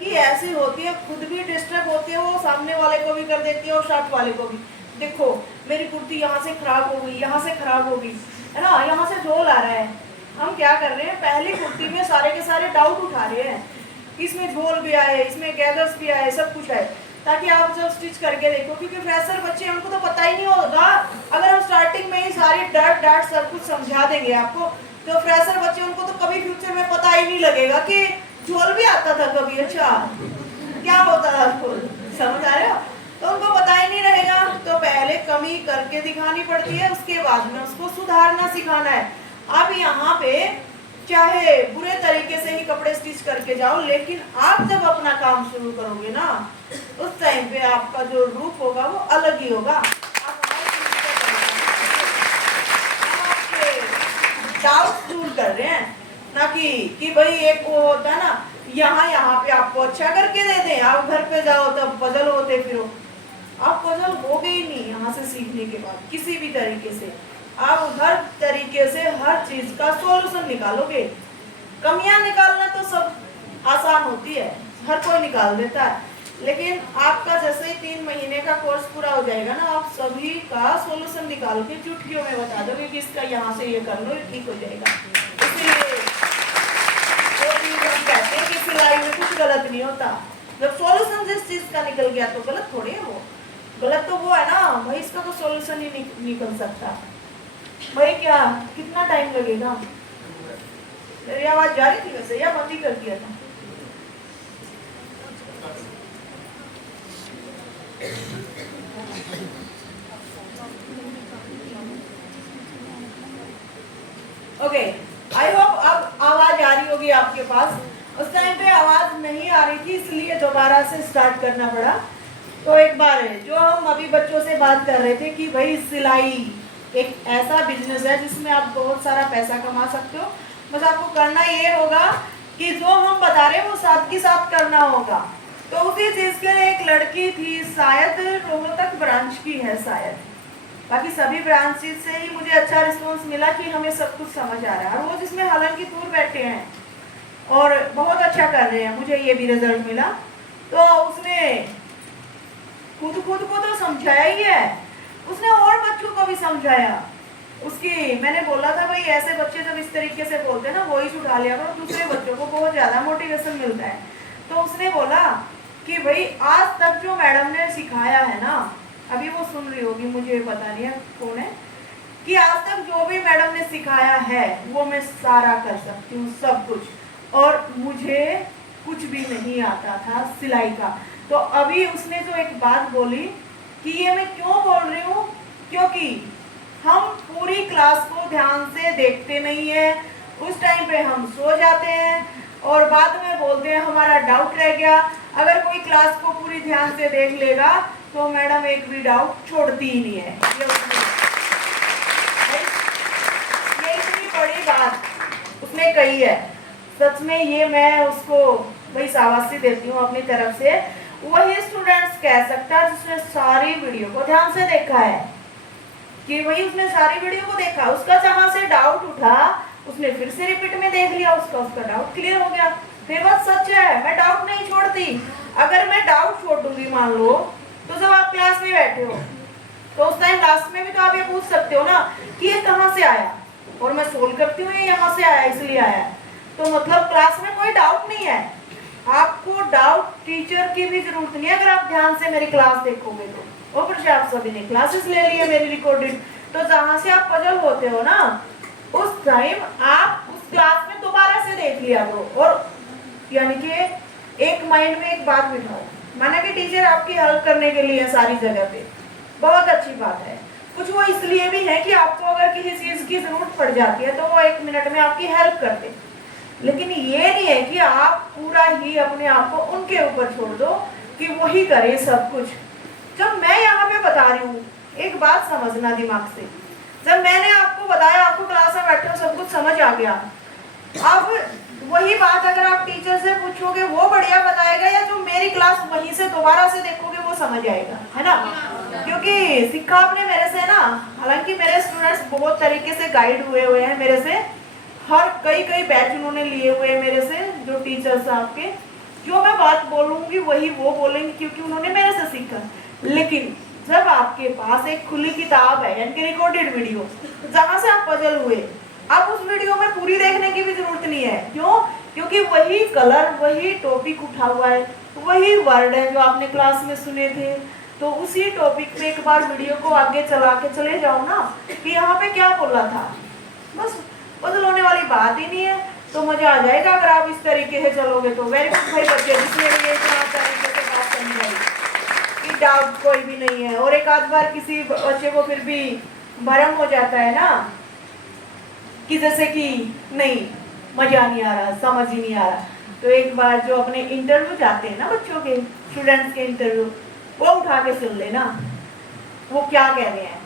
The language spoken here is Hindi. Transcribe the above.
कि ऐसी होती है, खुद भी डिस्टर्ब होती है, वो सामने वाले को भी कर देती है और साथ वाले को भी। देखो मेरी कुर्ती यहाँ से खराब हो गई, यहाँ से खराब हो गई, है ना, यहाँ से झोल आ रहा है। हम क्या कर रहे हैं, पहली कुर्ती में सारे के सारे डाउट उठा रहे हैं, इसमें झोल भी आए, इसमें गैदर्स भी आए, सब कुछ है, ताकि आप जब स्टिच करके देखो। क्योंकि फ्रेशर बच्चे हैं, उनको तो पता ही नहीं होगा। अगर हम स्टार्टिंग में ही सारी डट डट सब कुछ समझा देंगे आपको, तो फ्रेशर बच्चे, उनको तो कभी फ्यूचर में पता ही नहीं लगेगा कि झोल भी आता था कभी, अच्छा क्या होता था झोल, समझ आ रहे हो? तो उनको पता ही नहीं रहेगा। तो पहले कमी करके दिखानी पड़ती है, उसके बाद में उसको सुधारना सिखाना है। अब यहाँ पे चाहे बुरे तरीके से ही कपड़े स्टिच करके जाओ, लेकिन आप जब अपना काम शुरू करोगे ना, उस टाइम पे आपका जो रूप होगा वो अलग ही होगा। डाउट दूर कर रहे हैं ना, कि भाई एक वो होता है ना, यहाँ पे आपको अच्छा करके दे दें, आप घर पे जाओ तब पजल होते फिरो। आप पजल हो गई नहीं यहाँ से सीखने के बाद, किसी भी तरीके से आप हर तरीके से हर चीज का सॉल्यूशन निकालोगे। कमियां निकालना तो सब आसान होती है, हर कोई निकाल देता है, लेकिन आपका जैसे ही 3 महीने का कोर्स पूरा हो जाएगा ना, आप सभी का सॉल्यूशन निकाल के चुटकियों में बता दोगे कि इसका यहाँ से ये कर लो, ये ठीक हो जाएगा। इसलिए वो चीज हम कहते हैं कि सिलाई में कुछ गलत नहीं होता। जब सॉल्यूशन जिस चीज का निकल गया तो गलत थोड़ी है वो, गलत तो वो है ना भाई, इसका तो सॉल्यूशन ही निकल सकता भाई। क्या कितना टाइम लगेगा? मेरी आवाज जा रही थी वैसे, या बंद ही कर दिया था? ओके, आई होप अब आवाज आ रही होगी आपके पास। उस टाइम पे आवाज नहीं आ रही थी, इसलिए दोबारा से स्टार्ट करना पड़ा। तो एक बार जो हम अभी बच्चों से बात कर रहे थे कि भाई सिलाई एक ऐसा बिजनेस है जिसमें आप बहुत सारा पैसा कमा सकते हो। बस आपको करना ये होगा कि जो हम बता रहे हैं वो साथ के साथ करना होगा। तो उसी चीज के लिए एक लड़की थी, शायद रोहतक ब्रांच की है शायद, बाकी सभी ब्रांचेस से ही मुझे अच्छा रिस्पॉन्स मिला कि हमें सब कुछ समझ आ रहा है। और वो जिसमें हालांकि दूर बैठे हैं और बहुत अच्छा कर रहे हैं, मुझे ये भी रिजल्ट मिला। तो उसने खुद को तो समझाया ही है, उसने और बच्चों को भी समझाया। उसकी मैंने बोला था भाई ऐसे बच्चे जब इस तरीके से बोलते हैं ना, वॉइस उठा लिया करो, दूसरे बच्चों को बहुत ज्यादा मोटिवेशन मिलता है। तो उसने बोला कि भाई आज तक जो मैडम ने सिखाया है ना, अभी वो सुन रही होगी, मुझे पता नहीं है कौन है, कि आज तक जो भी मैडम ने सिखाया है वो मैं सारा कर सकती हूँ, सब कुछ। और मुझे कुछ भी नहीं आता था सिलाई का। तो अभी उसने जो एक बात बोली कि ये मैं क्यों बोल रही हूँ, क्योंकि हम पूरी क्लास को ध्यान से देखते नहीं है, उस टाइम पे हम सो जाते हैं और बाद में बोलते हैं हमारा डाउट रह गया। अगर कोई क्लास को पूरी ध्यान से देख लेगा तो मैडम एक भी डाउट छोड़ती ही नहीं है। ये इतनी बड़ी बात उसने कही है, सच में ये मैं उसको भाई शाबाशी देती हूँ अपनी तरफ से। वही स्टूडेंट्स कह सकता है जिसने सारी वीडियो को ध्यान से देखा है, कि वही उसने सारी वीडियो को देखा, उसका जहां से डाउट उठा उसने फिर से रिपीट में देख लिया, उसका डाउट क्लियर हो गया। फिर बात सच है, मैं डाउट नहीं छोड़ती। अगर मैं डाउट छोड़ दूंगी मान लो, तो जब आप क्लास में बैठे हो तो उस टाइम लास्ट में भी तो आप ये पूछ सकते हो ना कि ये कहाँ से आया, और मैं सोल्व करती हूँ ये यहाँ से आया इसलिए आया। तो मतलब क्लास में कोई डाउट नहीं है, आपको डाउट टीचर की भी जरूरत नहीं है अगर आप ध्यान से मेरी क्लास देखोगे तो। ऊपर से आप सभी ने क्लासेस ले ली है मेरी रिकॉर्डेड, तो जहां से आप पजल होते हो ना, उस टाइम आप उस क्लास में दोबारा से देख लिया करो। और यानी कि एक माइंड में एक बात बिठाओ, माना कि टीचर आपकी हेल्प करने के लिए सारी जगह पे, बहुत अच्छी बात है। कुछ वो इसलिए भी है कि आपको अगर किसी चीज की जरूरत पड़ जाती है तो वो 1 मिनट में आपकी हेल्प करते, लेकिन ये नहीं है कि आप पूरा ही अपने आप को उनके ऊपर छोड़ दो कि वही करे सब कुछ। जब मैं यहाँ पे बता रही हूँ, एक बात समझना दिमाग से, जब मैंने आपको बताया, आपको क्लास में बैठे हो सब कुछ समझ आ गया, अब वही बात अगर आप टीचर से पूछोगे वो बढ़िया बताएगा, या जो मेरी क्लास वहीं से दोबारा से देखोगे वो समझ आएगा, है ना? क्योंकि सीखा आपने मेरे से ना, हालांकि मेरे स्टूडेंट्स बहुत तरीके से गाइड हुए हैं मेरे से, हर कई बैच उन्होंने लिए हुए हैं मेरे से, जो टीचर्स आपके, जो मैं बात बोलूंगी वही वो बोलेंगे, क्योंकि उन्होंने मेरे से सीखा। लेकिन जब आपके पास एक खुली किताब है, यानी कि रिकॉर्डेड वीडियो, जहां से आप पजल हुए, अब उस वीडियो में पूरी देखने की भी जरूरत नहीं है। क्यों? क्योंकि वही कलर, वही टॉपिक उठा हुआ है, वही वर्ड है जो आपने क्लास में सुने थे। तो उसी टॉपिक में एक बार वीडियो को आगे चला के चले जाओ ना, कि यहाँ पे क्या बोला था, बस पजल होने वाली बात ही नहीं है। तो मजा आ जाएगा अगर आप इस तरीके से चलोगे तो। वेरी गुड भाई बच्चे, जिसने भी इतना तरीके से बात समझाई कि डाउट कोई भी नहीं है। और एक आध बार किसी बच्चे को फिर भी भरम हो जाता है ना, कि जैसे कि नहीं मजा नहीं आ रहा, समझ ही नहीं आ रहा, तो एक बार जो अपने इंटरव्यू जाते हैं ना बच्चों के, स्टूडेंट्स के इंटरव्यू, वो उठा के सुन लेना वो क्या कह रहे हैं।